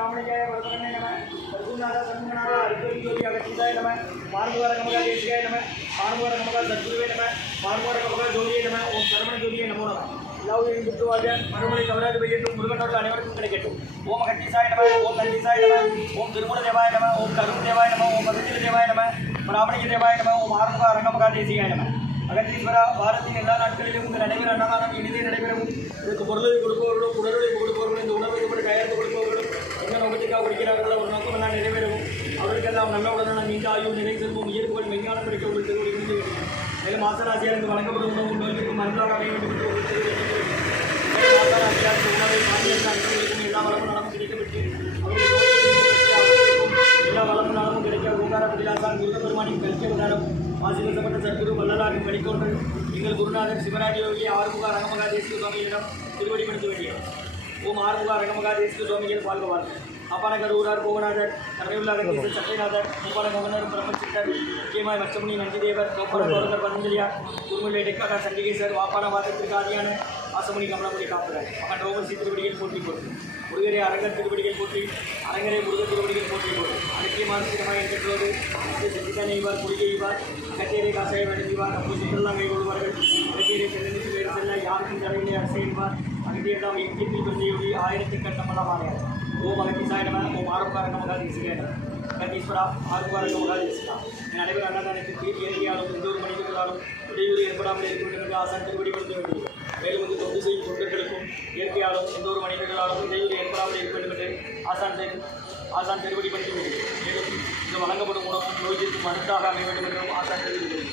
ராமலிங்காய வரதரண்ணே நம ரகுநாத சண்முகநாத அரிபரிஜோதி அகத்திதாய நம மார்முகார கமகா தேசிகாய நம மார்முகார கமகா சத்குருவே நம மார்முகார கமகா ஜோதியே நம ஓம் சரவண ஜோதியே நமோ நம எல்லாவும் குத்துவாக மறுமொழி தவறாது பெய்யட்டும் முருகனோடு அனைவருக்கும் கிடைக்கட்டும் ஓம் கட்டிசாய நம ஓம் கண்டிசாய நம ஓம் திருமூல தேவாய நம ஓம் கருண் தேவாய நம ஓம் பதஞ்சலி தேவாய நம ராமலிங்க தேவாய நம ஓம் ஆறுமுக அரங்கமகா தேசிகாய நம அகத்தீஸ்வரா வாரத்தின் எல்லா நாட்களிலும் இந்த நடைபெற அன்னதானம் இனிதே நடைபெறும் இதற்கு பொருளை கொடுப்பவர்களும் உடல்களை கொடுப்பவர்களும் இந்த உணவை எப்படி தயாரித்து கொடுப்பவர்களும் என்ன நோக்கத்துக்காக குடிக்கிறார்களோ ஒரு நோக்கம் எல்லாம் நிறைவேறவும் அவர்களுக்கெல்லாம் நல்ல உடனான நீண்ட ஆயுள் நிலை செல்வம் உயிர்ப்புகள் மெய்ஞானம் கிடைக்க ஒரு திருவடி இருந்து மேலும் மாசராசியார் இங்கு வழங்கப்படும் உணவு நோய்க்கு மருந்தாக அமைய வேண்டும் என்று ஒரு திருவடி விழுந்து உணவை மாநில எல்லா வளமும் நலமும் கிடைக்கப்பட்டு அவர்கள் அவர்களுக்கும் எல்லா வளமும் நலமும் கிடைக்க ஓங்கார பிலாசான் முருகப்பெருமானின் கல்விய உணரும் ஆசீர்வசப்பட்ட சத்குரு வல்லலாரின் வழிகொண்டு எங்கள் குருநாதர் சிவராஜ யோகி ஆறுமுக அரங்கமகா தேசிய சுவாமிகளிடம் திருவடிப்படுத்த வேண்டிய ஓம் ஆறுமுக அரங்கமகா தேசிய சுவாமிகள் வாழ்க வாழ்க அப்பான கருவூரார் கோவநாதர் கருணையுள்ளாக தேச சட்டைநாதர் மூப்பான கவர்னர் பிரம்மச்சித்தர் முக்கியமாய் மச்சமுனி நந்திதேவர் கோப்பான கவர்னர் பதஞ்சலியார் குருமலை டெக்காதா சண்டிகேசர் வாப்பான வாதத்திற்கு ஆதியான ஆசமுனி கமலமுடி காப்புகிறார் மகன் ரோமசி திருவடிகள் போற்றி போட்டு முருகரே அரங்கர் திருவடிகள் போற்றி அரங்கரே முருகர் திருவடிகள் போற்றி போட்டு அடக்கிய மானசிகமாக இருக்கின்றது. செஞ்சித்தானே இவார் குடிகை இவார் காசாய வழங்கிவார் அப்போ சித்தெல்லாம் கை கொள்வார்கள். அகத்தேரை செல்லனிச்சு வேறு செல்ல யாருக்கும் தலைவிலே அரசியல்வார் அகத்தியெல்லாம் எங்கியத்தில் பிறந்தையோடி ஆயிரத்தி கட்டமெல்லாம் ஆணையார் ஓம் அகத்தீசாய நம ஓம் ஆரம்பார நமகா தேசிகாய நம. கத்தீஸ்வரா ஆறுபார என் அனைவர் அன்னதானத்திற்கு இயற்கையாலும் எந்த ஒரு மனிதர்களாலும் இடையூறு ஏற்படாமல் இருக்க வேண்டும் என்று ஆசான் திருவடி வேண்டியது வேண்டும் வந்து தொண்டு செய்யும் தொண்டர்களுக்கும் இயற்கையாலும் எந்த ஒரு மனிதர்களாலும் இடையூறு ஏற்படாமல் இருக்க வேண்டும் என்று ஆசான் தெரு ஆசான் திருவடிப்படுத்த வேண்டியது மேலும் இந்த வழங்கப்படும் உணவு நோய்க்கு தீர்க்கும் மருந்தாக அமைய வேண்டும் என்றும் ஆசான் தெரிவிக்கிறது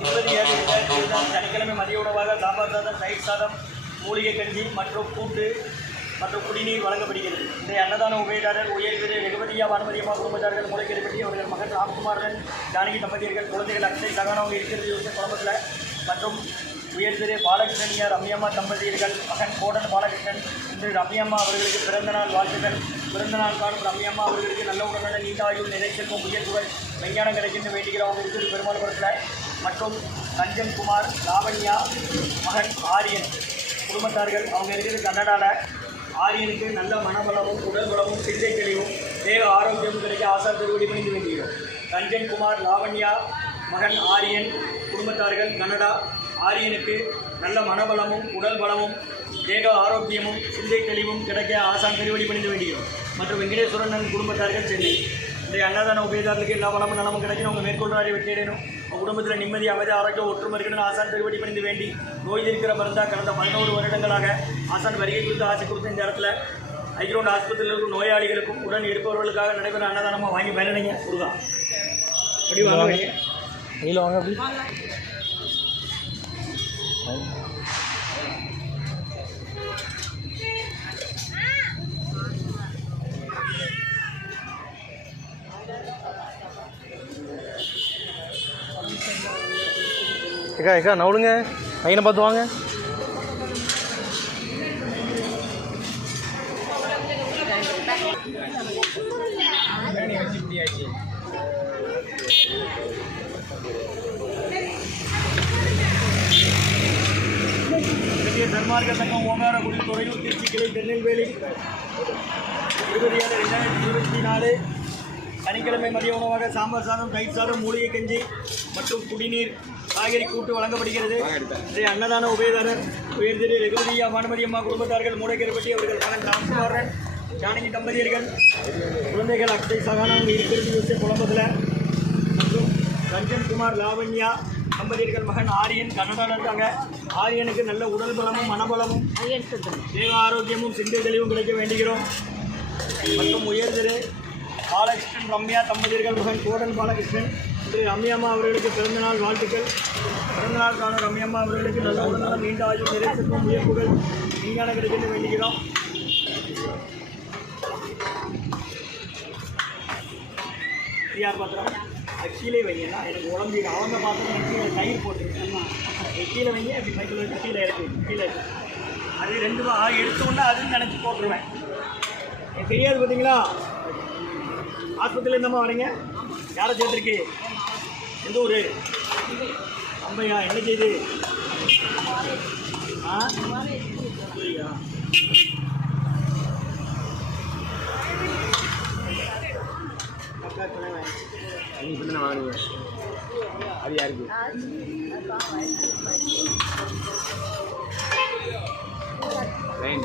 இருபது ஏழு ரெண்டாயிரத்தி இருபதாம் சனிக்கிழமை மதிய உணவாக சாம்பார் சாதம் தயிர் சாதம் மூலிகை கஞ்சி மற்றும் கூட்டு மற்றும் குடிநீர் வழங்கப்படுகிறது. இன்றைய அன்னதான உபயதாரர் உயர்திரு வெகுமதியா வானுமதியம்மா குடும்பத்தார்கள் மூளைக்கருப்பட்டி அவர்கள் மகன் ராம்குமாரன் ஜானகி தம்பதியர்கள் குழந்தைகள் அக்ஷய் சகானவங்க இருக்கிறது வந்து குடும்பத்தில். மற்றும் உயர்திரு பாலகிருஷ்ணனியார் ரம்யம்மா தம்பதியர்கள் மகன் கோடன் பாலகிருஷ்ணன் இன்று ரம்யம்மா அவர்களுக்கு பிறந்தநாள் வாழ்த்துக்கள். பிறந்தநாள் காணும் ரம்யம்மா அவர்களுக்கு நல்ல உடல்நல நீண்ட ஆயுள் நிறைச்செல்வம் உயர்வுகள் விஞ்ஞானம் கிடைக்கின்ற வேண்டுகிறோம் அவங்க இருக்குது பெருமாள்புரத்தில். மற்றும் கஞ்சன் குமார் லாவண்யா மகன் ஆரியன் குடும்பத்தார்கள் அவங்க இருக்கிறது கன்னடாவில் ஆரியனுக்கு நல்ல மனபலமும் உடல் பலமும் சிந்தை தெளிவும் தேக ஆரோக்கியமும் கிடைக்க ஆசா திருவடி பணிந்து வேண்டியோம் ரஞ்சன் குமார் லாவண்யா மகன் ஆரியன் குடும்பத்தார்கள் கனடா ஆரியனுக்கு நல்ல மனபலமும் உடல் பலமும் தேக ஆரோக்கியமும் சிந்தை தெளிவும் கிடைக்க ஆசான் திருவடி பணிந்து வேண்டியோம் மற்றும் வெங்கடேஸ்வரன் குடும்பத்தார்கள் சென்னை. இந்த அன்னதான உபயதாரர்களுக்கு எல்லா வளமும் நலமும் கிடைக்கணும். அவங்க மேற்கொள்றாரை வெற்றியடையணும். அவங்க குடும்பத்தில் நிம்மதி அமைதி ஆரோக்கியம் ஒற்றுமை இருக்கணும் ஆசான் திருவடி பணிந்து வேண்டி நோய் இருக்கிற மருந்தா கடந்த பதினோரு வருடங்களாக ஆசான் வருகை கொடுத்து ஆசை கொடுத்த இந்த இடத்துல ஐக்கிரவுண்ட் ஆஸ்பத்திரியில் இருக்கும் நோயாளிகளுக்கும் உடன் இருப்பவர்களுக்காக நடைபெற அன்னதானமாக வாங்கி பயனடைங்க முருகா அப்படி வாங்க வெளியில் வாங்க. அப்படி. ஏக்கா ஏக்கா நவுளுங்க. பையனை பார்த்து வாங்க. இந்திய சங்கம் ஓங்காரக்குடி துறையூர் திருச்சி கிளை திருநெல்வேலி இருபது ஏழு ரெண்டாயிரத்தி இருபத்தி நாலு. சனிக்கிழமை மதிய உணவாக சாம்பார் சாதம் தயிர் சாதம் மூலிகை கஞ்சி மற்றும் குடிநீர் காய்கறி கூட்டு வழங்கப்படுகிறது. இன்றைய அன்னதான உபயதாரர் உயர்திரு ரெகுமதியா பானுமதி அம்மா குடும்பத்தார்கள் மூளைக்கருப்பட்டி அவர்கள் மகன் ராம்குமாரன் ஜானகி தம்பதியர்கள் குழந்தைகள் அக்ஷய் சகானம் இருக்கிறது யோசிய குழம்பத்தில் மற்றும் ரஞ்சன் குமார் லாவண்யா தம்பதியர்கள் மகன் ஆரியன் கன்னடாவில் இருக்காங்க. ஆரியனுக்கு நல்ல உடல் பலமும் மனபலமும் தேக ஆரோக்கியமும் சிந்தை தெளிவும் கிடைக்க வேண்டுகிறோம். மற்றும் உயர்திரு பாலகிருஷ்ணன் ரம்யா தம்பதியர்கள் மகன் கோடல் பாலகிருஷ்ணன் இன்று ரம்யாம்மா அவர்களுக்கு பிறந்தநாள் வாழ்த்துக்கள். பிறந்தநாள் காணும் ரம்யாம்மா அவர்களுக்கு நல்ல உடல்நலம் நீண்ட ஆயுள் நிறைவேற்றும் உயர்வுகள் விஞ்ஞான கிடைக்க வேண்டுகிறோம் யார் பாத்திரம்? கீழே வைங்கன்னா எனக்கு உடம்பு அவங்க பாத்திரம் கீழே தயிர் போட்டுருக்கேன் கீழே வைங்க அப்படி சைக்கிள் வச்சு கீழே இருக்கு கீழே இருக்கு அது ரெண்டு ரூபா எடுத்த உடனே அதுன்னு நினச்சி போட்டுருவேன். தெரியாது பார்த்தீங்களா ஆஸ்பத்திரியில் இருந்தம்மா வரீங்க? யாரை சேர்த்துருக்கு? எந்த ஊர்? அம்மையா? என்ன செய்யுது ஆ? புரியா அது யாருக்கு? லைன்.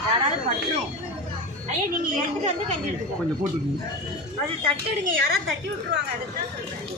யாராவது பட்டுரும் ஐயா நீங்க எடுத்துட்டு வந்து கஞ்சி எடுத்துக்கோ கொஞ்சம் போட்டு அது தட்டி எடுங்க யாராவது தட்டி விட்டுருவாங்க அதுக்கு தான் சொல்றேன்.